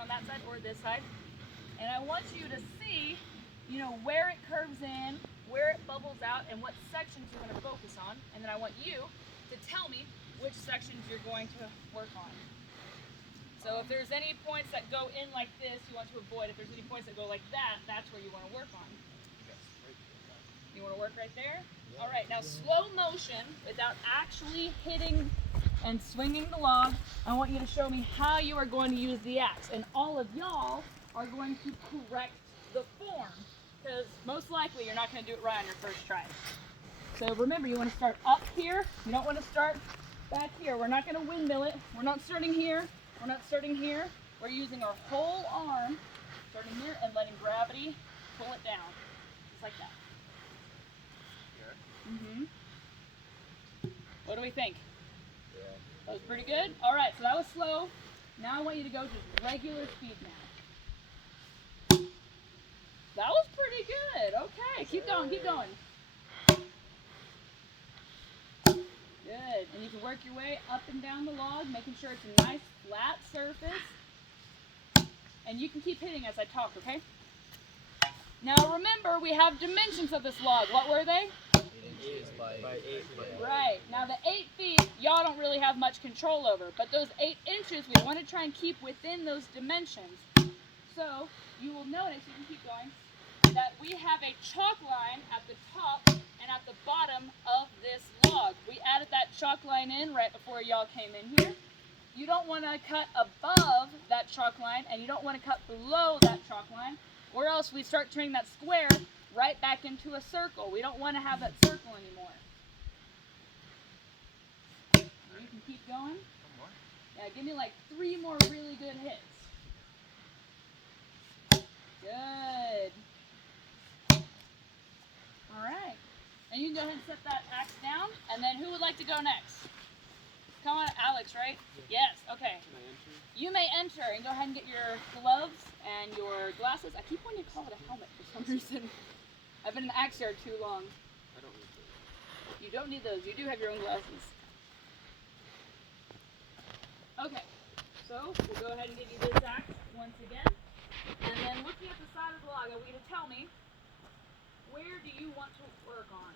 on that side or this side. And I want you to see, you know, where it curves in, where it bubbles out, and what sections you're going to focus on. And then I want you to tell me which sections you're going to work on. So if there's any points that go in like this, you want to avoid. If there's any points that go like that, that's where you want to work on. You want to work right there? All right, now slow motion, without actually hitting and swinging the log, I want you to show me how you are going to use the axe. And all of y'all are going to correct the form, because most likely you're not going to do it right on your first try. So remember, you want to start up here. You don't want to start back here. We're not going to windmill it. We're not starting here. We're not starting here. We're using our whole arm, starting here and letting gravity pull it down, just like that. What do we think? Yeah. That was pretty good? All right, so that was slow. Now I want you to go just regular speed now. That was pretty good. Okay, keep going, keep going. Good. And you can work your way up and down the log, making sure it's a nice flat surface. And you can keep hitting as I talk, okay? Now remember, we have dimensions of this log. What were they? 8 inches by 8 feet. Right. Now the 8 feet, y'all don't really have much control over, but those 8 inches, we want to try and keep within those dimensions. So you will notice, you can keep going, that we have a chalk line at the top and at the bottom of this log. We added that chalk line in right before y'all came in here. You don't want to cut above that chalk line, and you don't want to cut below that chalk line, or else we start turning that square right back into a circle. We don't want to have that circle anymore. You can keep going. Yeah, give me like 3 more really good hits. Good. All right. And you can go ahead and set that axe down. And then who would like to go next? Come on, Alex, right? Yes, okay. You may enter and go ahead and get your gloves and your glasses. I keep wanting to call it a helmet for some reason. I've been in the axe yard too long. I don't need those. You don't need those. You do have your own glasses. Okay, so we'll go ahead and give you this axe once again. And then looking at the side of the log, I want you to tell me, where do you want to work on?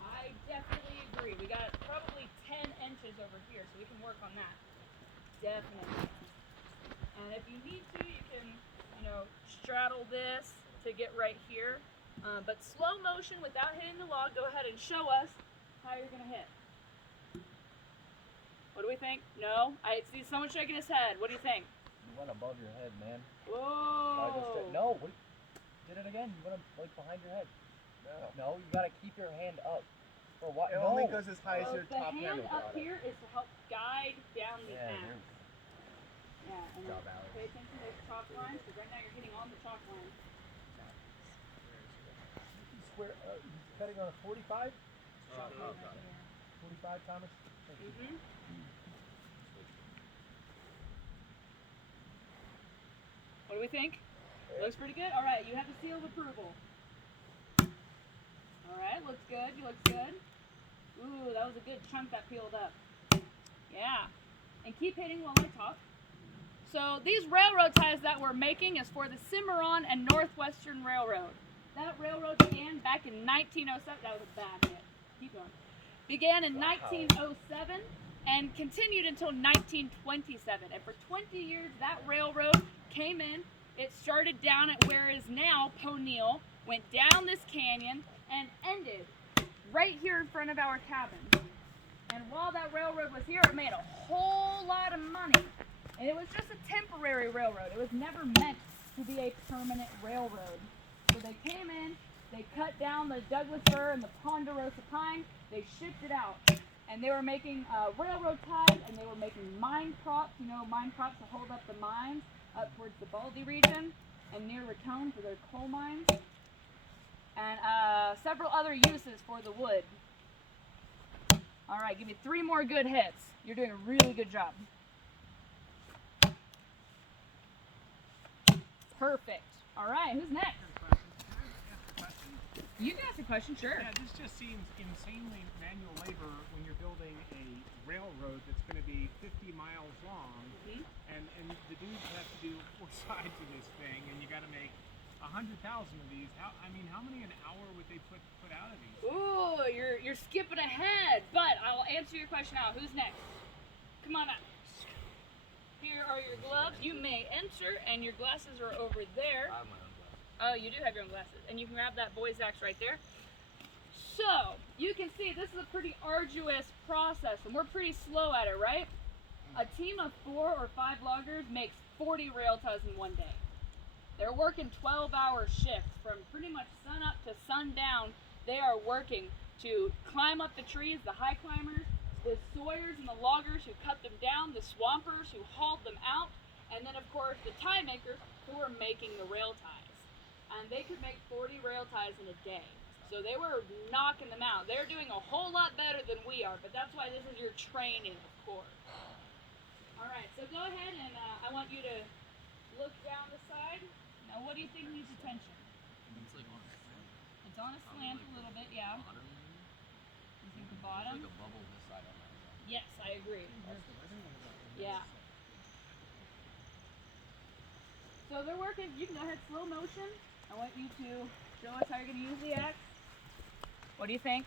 I definitely agree. We got probably 10 inches over here, so we can work on that. Definitely. And if you need to, you can, you know, straddle this to get right here. But slow motion without hitting the log, go ahead and show us how you're going to hit. What do we think? No? I see someone shaking his head. What do you think? You went above your head, man. Whoa! No, wait. Did it again. You went like behind your head. No, you gotta keep your hand up. For what? It only goes as high as your top hand handle. up here is to help guide down the axe. Yeah, and Job, Alex. pay attention to the chalk lines, because right now you're hitting on the chalk line. Square, cutting on a 45? 45, Thomas? Mm-hmm. What do we think? Looks pretty good? All right, you have the seal of approval. All right, looks good. You look good. Ooh, that was a good chunk that peeled up. Yeah. And keep hitting while I talk. So these railroad ties that we're making is for the Cimarron and Northwestern Railroad. That railroad began back in 1907. That was a bad hit. Keep going. Began in 1907 and continued until 1927. And for 20 years, that railroad came in. It started down at where is now Poneal, went down this canyon, and ended right here in front of our cabin. And while that railroad was here, it made a whole lot of money. And it was just a temporary railroad. It was never meant to be a permanent railroad. So they came in, they cut down the Douglas fir and the ponderosa pine, they shipped it out. And they were making railroad ties, and they were making mine props, you know, mine props to hold up the mines up towards the Baldy region and near Raton for their coal mines. And several other uses for the wood. All right, give me 3 more good hits. You're doing a really good job. Perfect. All right, who's next? You can ask a question, sure. Yeah, this just seems insanely manual labor when you're building a railroad railroad that's going to be 50 miles long, Mhm. and the dudes have to do 4 sides of this thing, and you got to make 100,000 of these. How many an hour would they put out of these? Ooh, you're skipping ahead, but I'll answer your question now. Who's next? Come on up. Here are your gloves. You may enter, and your glasses are over there. I have my own glasses. Oh, you do have your own glasses, and you can grab that boy's axe right there. So you can see this is a pretty arduous process, and we're pretty slow at it, right? A team of 4 or 5 loggers makes 40 rail ties in one day. They're working 12-hour shifts from pretty much sun up to sundown. They are working to climb up the trees, the high climbers, the sawyers and the loggers who cut them down, the swampers who hauled them out, and then of course the tie makers who are making the rail ties. And they could make 40 rail ties in a day. So they were knocking them out. They're doing a whole lot better than we are, but that's why this is your training, of course. All right, so go ahead and I want you to look down the side. Now, what do you think needs attention? It's like on a slant. It's on a slant a little bit, yeah. Bottom. You think the It's bottom? like a bubble this side on that side. Yes, I agree. Yeah. So they're working. You can go ahead slow motion. I want you to show us how you're going to use the axe. What do you think?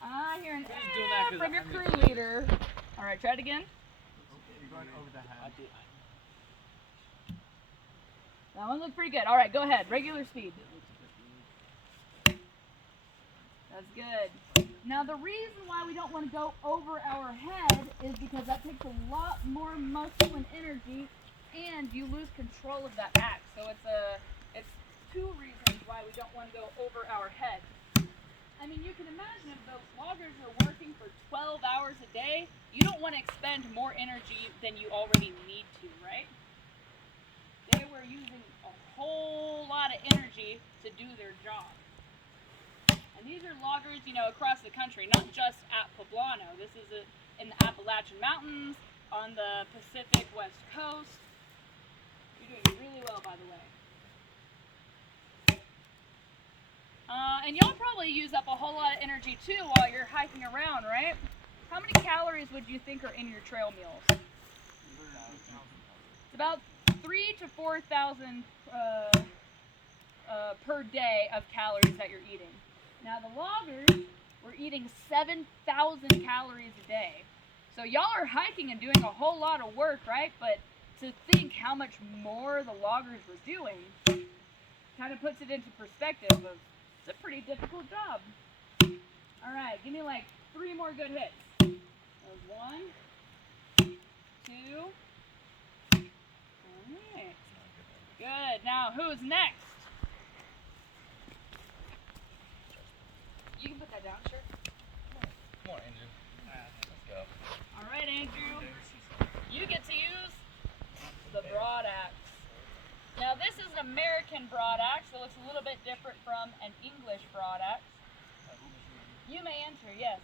I hear an doing that 'cause from your I'm crew the- leader. All right, try it again. You're going over the head. That one looked pretty good. All right, go ahead. Regular speed. That's good. Now the reason why we don't want to go over our head is because that takes a lot more muscle and energy, and you lose control of that axe. So it's 2 reasons why we don't want to go over our head. I mean, you can imagine if those loggers are working for 12 hours a day, you don't want to expend more energy than you already need to, right? They were using a whole lot of energy to do their job. And these are loggers, across the country, not just at Pueblano. This is in the Appalachian Mountains, on the Pacific West Coast. You're doing really well, by the way. And y'all probably use up a whole lot of energy too while you're hiking around, right? How many calories would you think are in your trail meals? It's about 3,000 to 4,000 per day of calories that you're eating. Now the loggers were eating 7,000 calories a day. So y'all are hiking and doing a whole lot of work, right? But to think how much more the loggers were doing kind of puts it into perspective of it's a pretty difficult job. All right, give me like 3 more good hits. There's 1, 2. All right. Good. Now who's next? You can put that down, sure. Come on, Andrew. Let's go. All right, Andrew. You get to use the broad axe. Now this is an American broad axe, so it looks a little bit different from an English broad axe. You may enter, yes.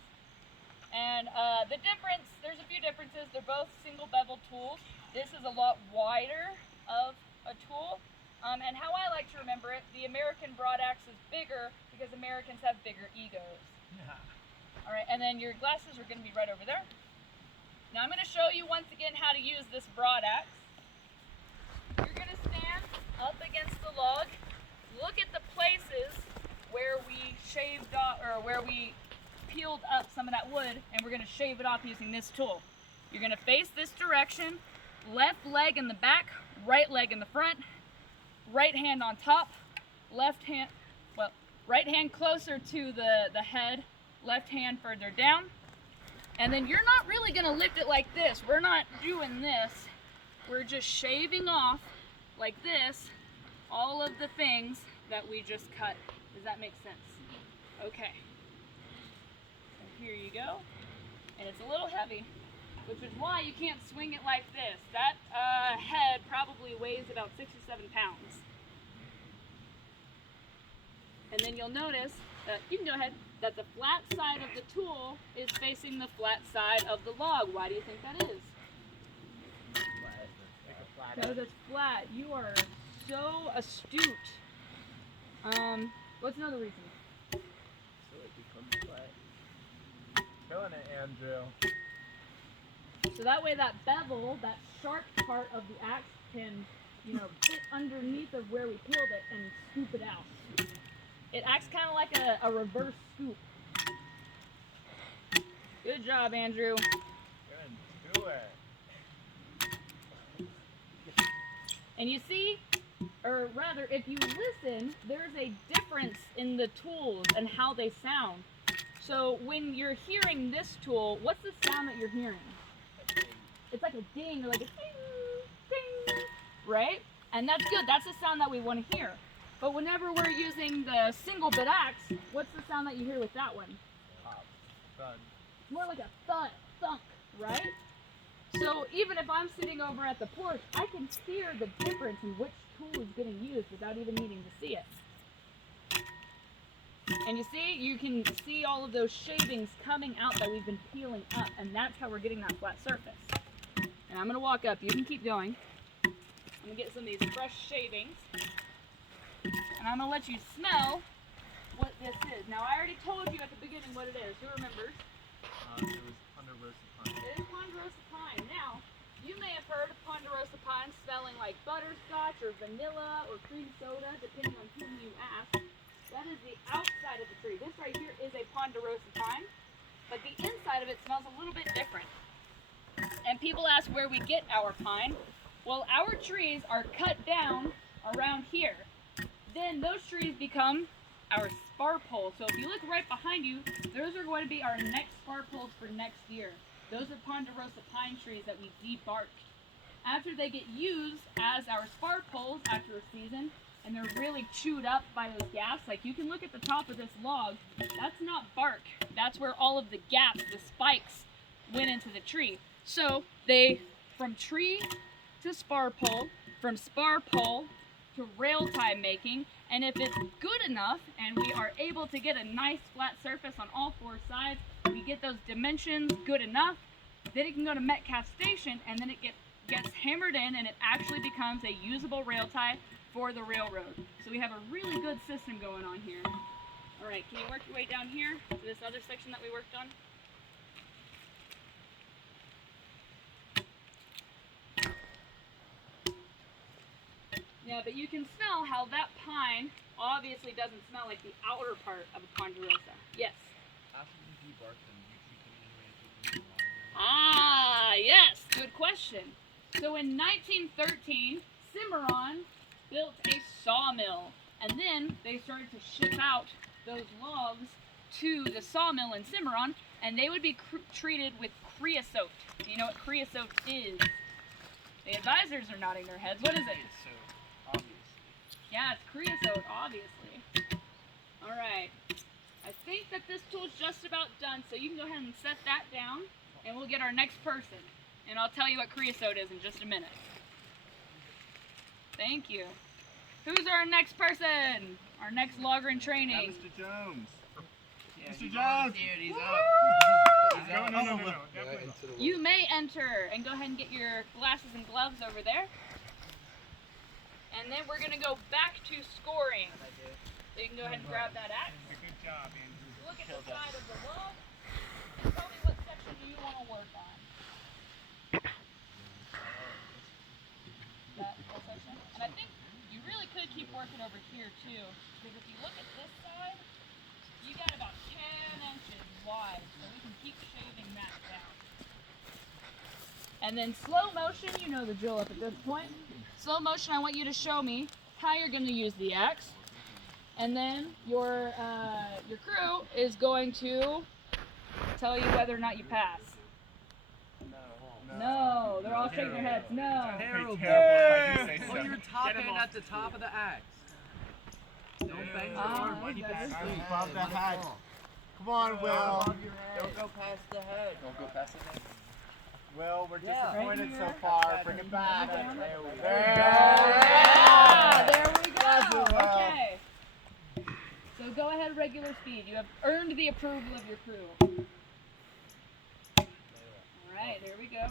And the difference, there's a few differences. They're both single bevel tools. This is a lot wider of a tool. And how I like to remember it, the American broad axe is bigger because Americans have bigger egos. All right, and then your glasses are going to be right over there. Now I'm going to show you once again how to use this broad axe. You're going to stand up against the log. Look at the places where we shaved off, or where we peeled up some of that wood, and we're going to shave it off using this tool. You're going to face this direction, left leg in the back, right leg in the front, right hand on top, right hand closer to the head, left hand further down. And then you're not really going to lift it like this. We're not doing this. We're just shaving off like this all of the things that we just cut. Does that make sense? Okay. So here you go. And it's a little heavy, which is why you can't swing it like this. That head probably weighs about 6 or 7 pounds. And then you'll notice that, you can go ahead, that the flat side of the tool is facing the flat side of the log. Why do you think that is? Because it's flat. You are so astute. What's another reason? So it becomes flat. Killing it, Andrew. So that way that bevel, that sharp part of the axe can, fit underneath of where we peeled it and scoop it out. It acts kind of like a reverse scoop. Good job, Andrew. Get into it. And you see, or rather, if you listen, there's a difference in the tools and how they sound. So when you're hearing this tool, what's the sound that you're hearing? It's like a ding or like a ding, ding, right? And that's good. That's the sound that we want to hear. But whenever we're using the single bit axe, what's the sound that you hear with that one? Thud. It's more like a thud, thunk, right? So even if I'm sitting over at the porch, I can hear the difference in which tool is getting used without even needing to see it. And you see, you can see all of those shavings coming out that we've been peeling up, and that's how we're getting that flat surface. And I'm gonna walk up, you can keep going. I'm gonna get some of these fresh shavings, and I'm gonna let you smell what this is. Now I already told you at the beginning what it is, who remembers? It was ponderosa pine. It is ponderosa pine. Now, you may have heard of ponderosa pine smelling like butterscotch or vanilla or cream soda, depending on whom you ask. That is the outside of the tree. This right here is a ponderosa pine, but the inside of it smells a little bit different. And people ask where we get our pine. Well, our trees are cut down around here. Then those trees become our spar poles. So if you look right behind you, those are going to be our next spar poles for next year. Those are ponderosa pine trees that we debarked. After they get used as our spar poles after a season, and they're really chewed up by those gaps, like you can look at the top of this log, that's not bark. That's where all of the gaps, the spikes, went into the tree. So they, from tree to spar pole, from spar pole to rail tie making, and if it's good enough and we are able to get a nice flat surface on all four sides, we get those dimensions good enough, then it can go to Metcalf Station, and then it gets hammered in and it actually becomes a usable rail tie for the railroad. So we have a really good system going on here. All right, can you work your way down here to this other section that we worked on? Yeah, but you can smell how that pine obviously doesn't smell like the outer part of a ponderosa. Yes? After you debark them, you keep them anyway. Ah, yes, good question. So in 1913, Cimarron built a sawmill, and then they started to ship out those logs to the sawmill in Cimarron, and they would be treated with creosote. Do you know what creosote is? The advisors are nodding their heads. What is it? Yeah, it's creosote, obviously. All right. I think that this tool's just about done, so you can go ahead and set that down, and we'll get our next person. And I'll tell you what creosote is in just a minute. Thank you. Who's our next person? Our next logger in training. Mr. Jones. Yeah, Mr. he Jones. volunteered. He's up. He's No, up. no, no, no, no. Definitely. You may enter and go ahead and get your glasses and gloves over there. And then we're going to go back to scoring. So you can go ahead and grab that axe. Good job, Andrew. Look at the side of the log. And tell me what section do you want to work on? That whole section? And I think you really could keep working over here too. Because if you look at this side, you got about 10 inches wide. So we can keep shaving that down. And then slow motion, you know the drill up at this point. Slow motion, I want you to show me how you're going to use the axe. And then your crew is going to tell you whether or not you pass. No, they're all shaking their heads. No. Terrible. Terrible. I do say Put so. your top Get him hand off at the top of the axe. Don't bang your Ah, arm. that's Keep good. it straight. Above the Let it head. fall. Come on, Will. Above your head. Don't go past the head. Don't go past the head. Will, we're Yeah. disappointed Right so here. far. Bring it back. There There we we go. go. Yeah, there we That's go. it, Will. Okay. So go ahead, regular speed. You have earned the approval of your crew. All right, there we go.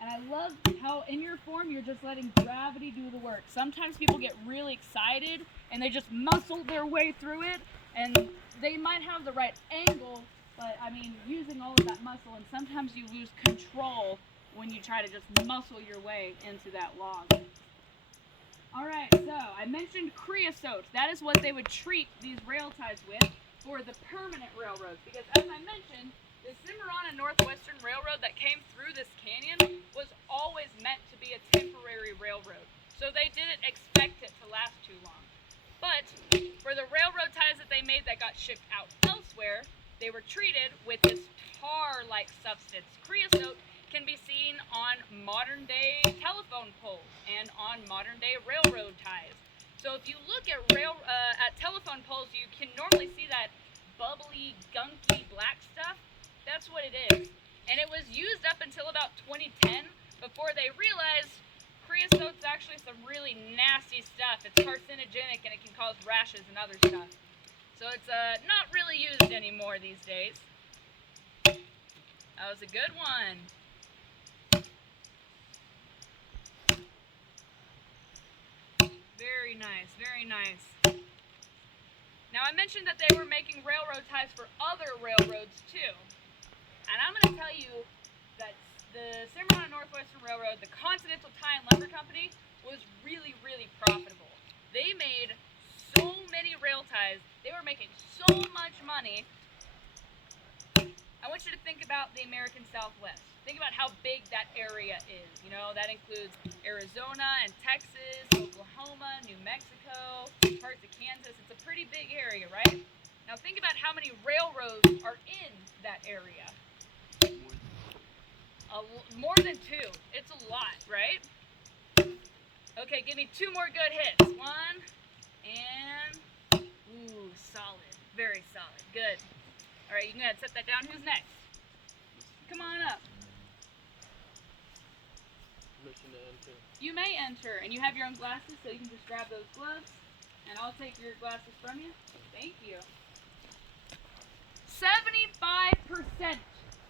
And I love how in your form you're just letting gravity do the work. Sometimes people get really excited and they just muscle their way through it, and they might have the right angle, But I mean, using all of that muscle, and sometimes you lose control when you try to just muscle your way into that log. Alright, so I mentioned creosote. That is what they would treat these rail ties with for the permanent railroads. Because as I mentioned, the Cimarron Northwestern Railroad that came through this canyon was always meant to be a temporary railroad. So they didn't expect it to last too long. But for the railroad ties that they made that got shipped out elsewhere, they were treated with this tar-like substance. Creosote can be seen on modern-day telephone poles and on modern-day railroad ties. So if you look at telephone poles, you can normally see that bubbly, gunky black stuff. That's what it is. And it was used up until about 2010 before they realized creosote's actually some really nasty stuff. It's carcinogenic and it can cause rashes and other stuff. So it's not really used anymore these days. That was a good one. Very nice, very nice. Now I mentioned that they were making railroad ties for other railroads too. And I'm going to tell you that the Cimarron Northwestern Railroad, the Continental Tie and Lumber Company, was really, really profitable. They made so many rail ties. They were making so much money. I want you to think about the American Southwest. Think about how big that area is. You know, that includes Arizona and Texas, Oklahoma, New Mexico, parts of Kansas. It's a pretty big area, right? Now think about how many railroads are in that area. More than two. It's a lot, right? Okay, give me two more good hits. One, and, ooh, solid. Very solid. Good. All right, you can go ahead and set that down. Who's next? Come on up. Permission to enter. You may enter, and you have your own glasses, so you can just grab those gloves, and I'll take your glasses from you. Thank you. 75%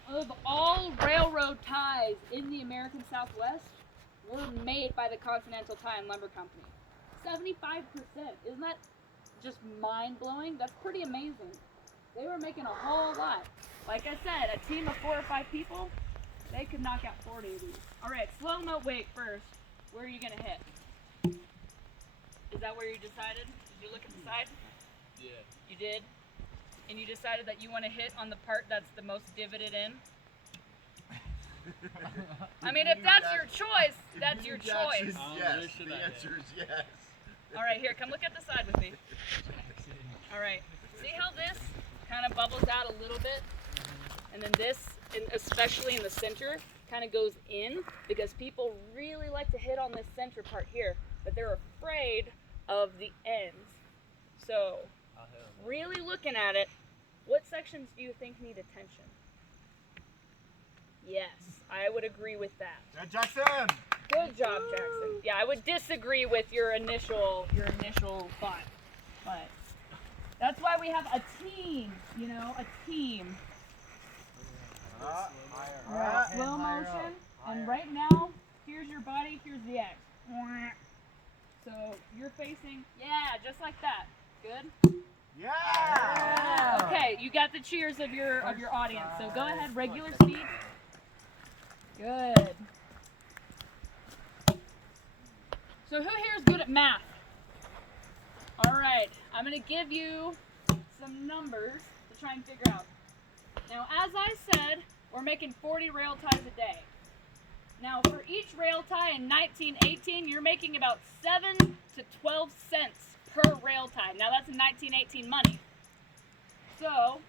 of all railroad ties in the American Southwest were made by the Continental Tie and Lumber Company. 75%. Isn't that just mind-blowing? That's pretty amazing. They were making a whole lot. Like I said, a team of 4 or 5 people, they could knock out 40 of these. All right, slow-mo wait first. Where are you going to hit? Is that where you decided? Did you look at the side? Yeah. You did? And you decided that you want to hit on the part that's the most divoted in? I mean, if that's your choice, that's your choice. Yes, the answer is yes. All right, here, come look at the side with me. All right, see how this kind of bubbles out a little bit? And then this, and especially in the center, kind of goes in because people really like to hit on this center part here, but they're afraid of the ends. So, really looking at it, what sections do you think need attention? Yes, I would agree with that. Good, Jackson! Good job, Jackson. Yeah, I would disagree with your initial thought, but that's why we have a team, you know, a team. Alright, slow motion, and right now, here's your body, here's the X. So you're facing, yeah, just like that. Good? Yeah! Okay, you got the cheers of your audience. So go ahead, regular speed. Good. So who here is good at math? All right, I'm gonna give you some numbers to try and figure out. Now, as I said, we're making 40 rail ties a day. Now, for each rail tie in 1918, you're making about 7 to 12 cents per rail tie. Now, that's in 1918 money. So,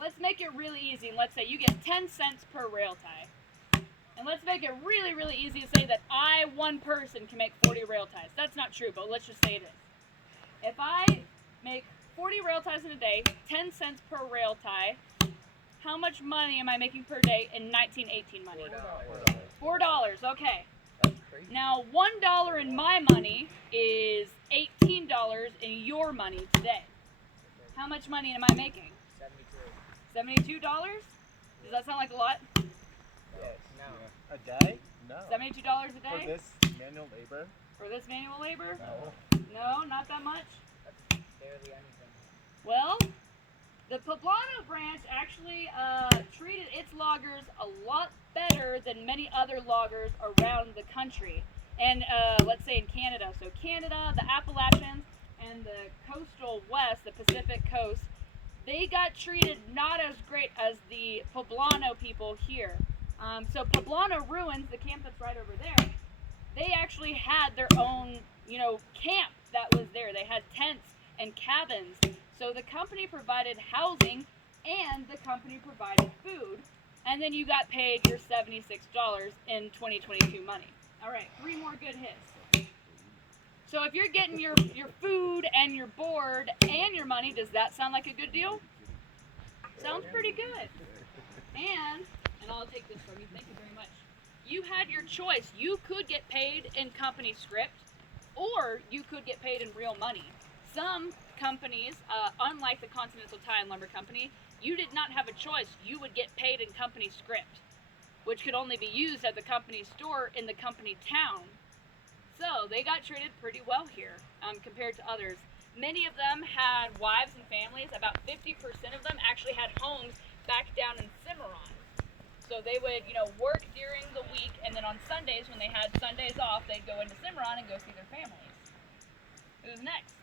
let's make it really easy. Let's say you get 10 cents per rail tie. And let's make it really, really easy to say that one person, can make 40 rail ties. That's not true, but let's just say it is. If I make 40 rail ties in a day, 10 cents per rail tie, how much money am I making per day in 1918 money? $4. Okay. Now, $1 in my money is $18 in your money today. How much money am I making? $72. Does that sound like a lot? Yes. No. A day? No. $72 a day? For this manual labor? For this manual labor? No. No, not that much? That's barely anything. Well, The Pueblano Branch actually treated its loggers a lot better than many other loggers around the country. And let's say in Canada. So Canada, the Appalachians, and the coastal west, the Pacific coast, they got treated not as great as the Pueblano people here. So Pueblano Ruins, the camp that's right over there, they actually had their own, camp that was there. They had tents and cabins. So the company provided housing and the company provided food. And then you got paid your $76 in 2022 money. All right, 3 more good hits. So if you're getting your food and your board and your money, does that sound like a good deal? Sounds pretty good. And I'll take this from you. Thank you very much. You had your choice. You could get paid in company script, or you could get paid in real money. Some companies, unlike the Continental Tire and Lumber Company, you did not have a choice. You would get paid in company script, which could only be used at the company store in the company town. So they got treated pretty well here compared to others. Many of them had wives and families. About 50% of them actually had homes back down in Cimarron. So they would, work during the week, and then on Sundays, when they had Sundays off, they'd go into Cimarron and go see their families. Who's next?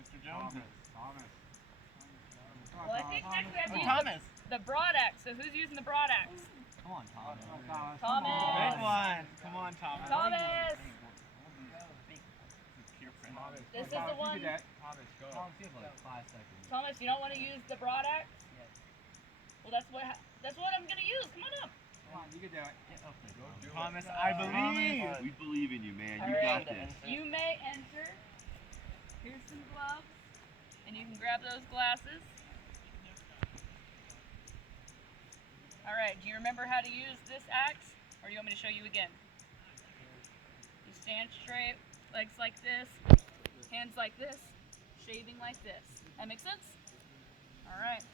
Mr. Jones. Thomas. Well, I think next we have to use Thomas. the broad axe. So who's using the broad axe? Come on, Thomas. Thomas. Good one. Come on, Thomas. Thomas. This is the Thomas, one. You do that. Thomas, go. Thomas, you have like 5 seconds. Thomas, you don't want to use the broad axe? Yes. Well, that's what I'm gonna use. Come on up. Come on, you can do it. Get up there. Do it. Thomas, I believe. We believe in you, man. All You right. got this. You may enter. Here's some gloves, and you can grab those glasses. All right. Do you remember how to use this axe, or do you want me to show you again? You stand straight, legs like this, hands like this, shaving like this. That make sense? All right.